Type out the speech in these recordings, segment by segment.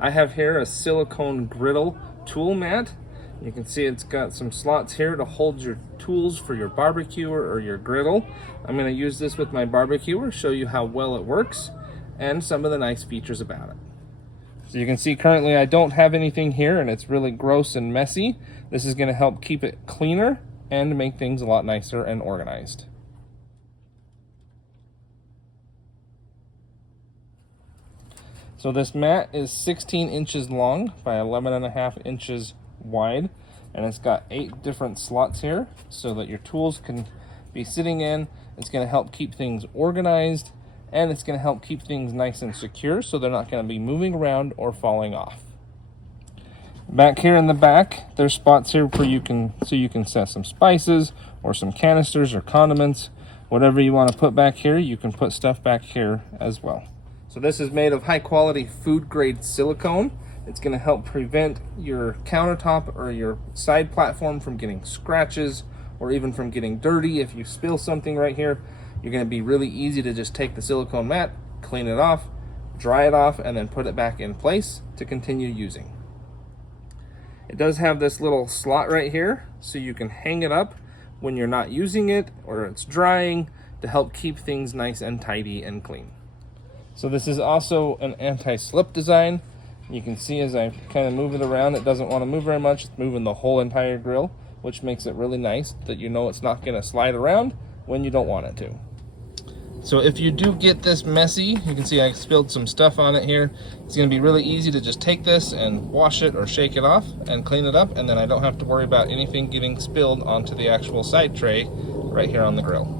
I have here a silicone griddle tool mat. You can see it's got some slots here to hold your tools for your barbecuer or your griddle. I'm going to use this with my barbecuer, show you how well it works and some of the nice features about it. So you can see currently I don't have anything here and it's really gross and messy. This is going to help keep it cleaner and make things a lot nicer and organized. So this mat is 16 inches long by 11.5 inches wide, and it's got 8 different slots here so that your tools can be sitting in. It's going to help keep things organized, and it's going to help keep things nice and secure so they're not going to be moving around or falling off. Back here in the back, there's spots here where you can set some spices or some canisters or condiments. Whatever you want to put back here, you can put stuff back here as well. So this is made of high quality food grade silicone. It's going to help prevent your countertop or your side platform from getting scratches or even from getting dirty. If you spill something right here, you're going to be really easy to just take the silicone mat, clean it off, dry it off, and then put it back in place to continue using. It does have this little slot right here so you can hang it up when you're not using it or it's drying to help keep things nice and tidy and clean. So this is also an anti-slip design. You can see as I kind of move it around, it doesn't want to move very much. It's moving the whole entire grill, which makes it really nice that you know it's not going to slide around when you don't want it to. So if you do get this messy, you can see I spilled some stuff on it here. It's going to be really easy to just take this and wash it or shake it off and clean it up, and then I don't have to worry about anything getting spilled onto the actual side tray right here on the grill.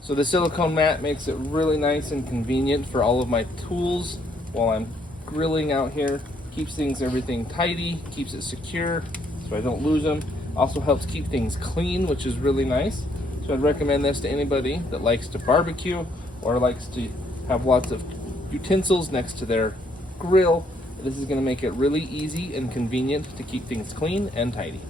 So the silicone mat makes it really nice and convenient for all of my tools while I'm grilling out here. Keeps everything tidy, keeps it secure so I don't lose them. Also helps keep things clean, which is really nice. So I'd recommend this to anybody that likes to barbecue or likes to have lots of utensils next to their grill. This is going to make it really easy and convenient to keep things clean and tidy.